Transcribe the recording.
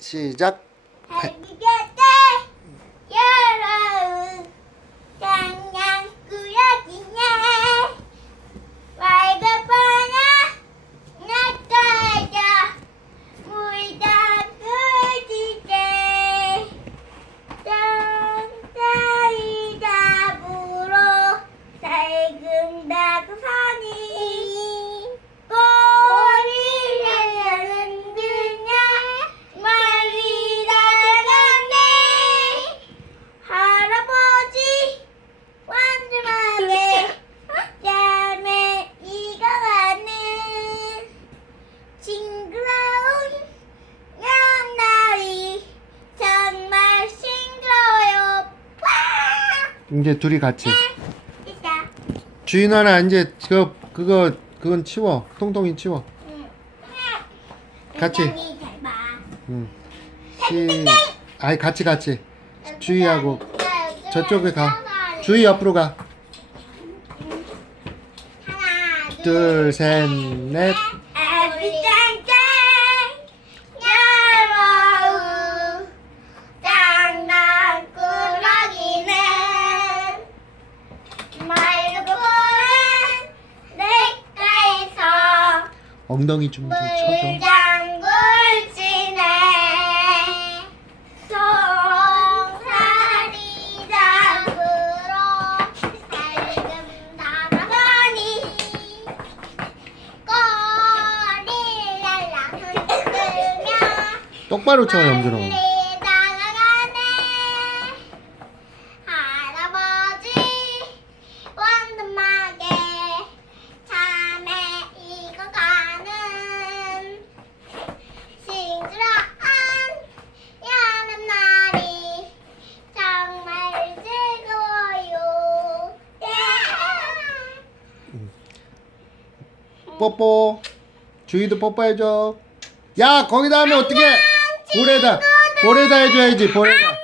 시작. 이제 둘이 같이. 있다 주인아나 이제 그 그거 그건 치워. 통통이 치워. 응. 같이. 응. 시. 아이 같이 같이. 주희하고 저쪽에 가. 주희 옆으로 가. 하나, 둘, 셋, 넷. 엉덩이 좀 좀 쳐줘. 물장굴 치네 송사리 잡으러 살금 나가니 꼬리를 흔들며 똑바로 쳐 영준아. 멀리 나가가네 할아버지 원두막에 참에 익어가는 싱그러운 여름날이 정말 즐거워요 예! 뽀뽀. 주희도 뽀뽀해줘. 야 거기다 하면 어떡해? 볼에다 볼에다 해줘야지 볼에다.